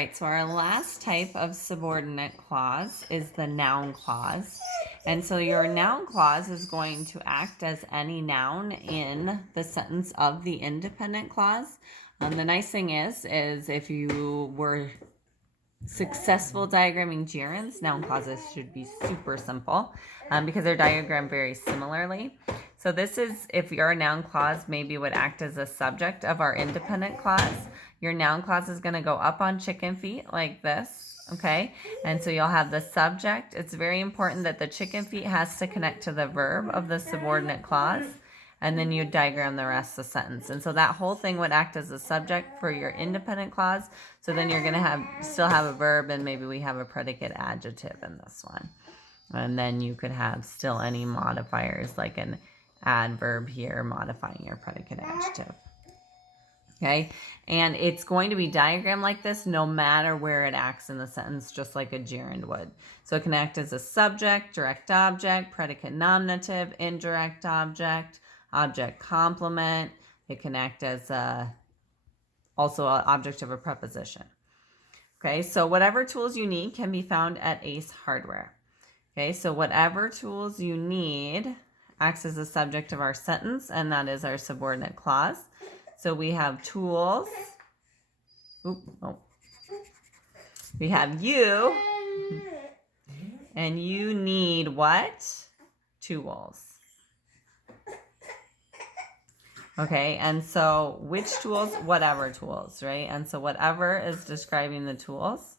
right, so our last type of subordinate clause is the noun clause. And so your noun clause is going to act as any noun in the sentence of the independent clause. The nice thing is if you were successful diagramming gerunds, noun clauses should be super simple because they're diagrammed very similarly. So this is if your noun clause maybe would act as a subject of our independent clause. Your noun clause is going to go up on chicken feet like this, okay? And so you'll have the subject. It's very important that the chicken feet has to connect to the verb of the subordinate clause. And then you diagram the rest of the sentence. And so that whole thing would act as a subject for your independent clause. So then you're going to still have a verb, and maybe we have a predicate adjective in this one. And then you could have still any modifiers like an adverb here modifying your predicate adjective. Okay, and it's going to be diagrammed like this no matter where it acts in the sentence, just like a gerund would. So it can act as a subject, direct object, predicate nominative, indirect object, object complement. It can act as also an object of a preposition. Okay, so whatever tools you need can be found at Ace Hardware. Okay, so whatever tools you need acts as a subject of our sentence, and that is our subordinate clause. So we have tools. We have you. And you need what? Tools. Okay, and so which tools? Whatever tools, right? And so whatever is describing the tools.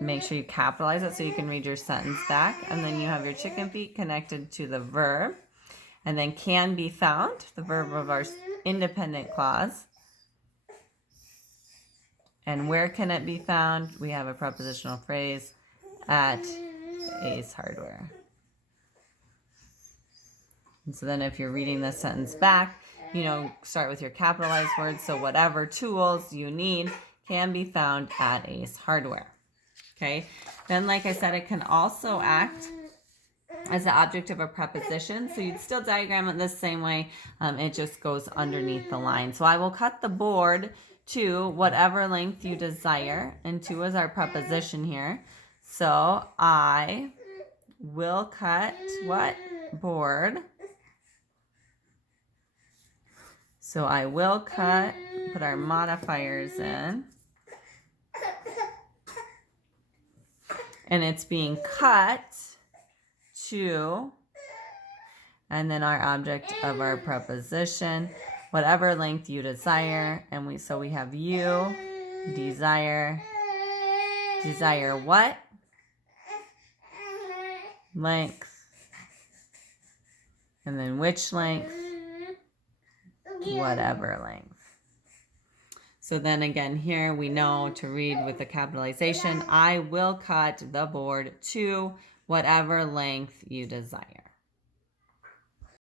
Make sure you capitalize it so you can read your sentence back. And then you have your chicken feet connected to the verb. And then can be found, the verb of our independent clause. And where can it be found? We have a prepositional phrase at Ace Hardware. And so then if you're reading this sentence back, start with your capitalized words. So whatever tools you need can be found at Ace Hardware. Okay. Then, like I said, it can also act as the object of a preposition. So you'd still diagram it the same way. It just goes underneath the line. So I will cut the board to whatever length you desire. And to is our preposition here. So I will cut what? Board. So I will cut, put our modifiers in. And it's being cut to, and then our object of our preposition, whatever length you desire. And we have you, desire what? Length. And then which length? Whatever length. So then again here we know to read with the capitalization, I will cut the board to whatever length you desire.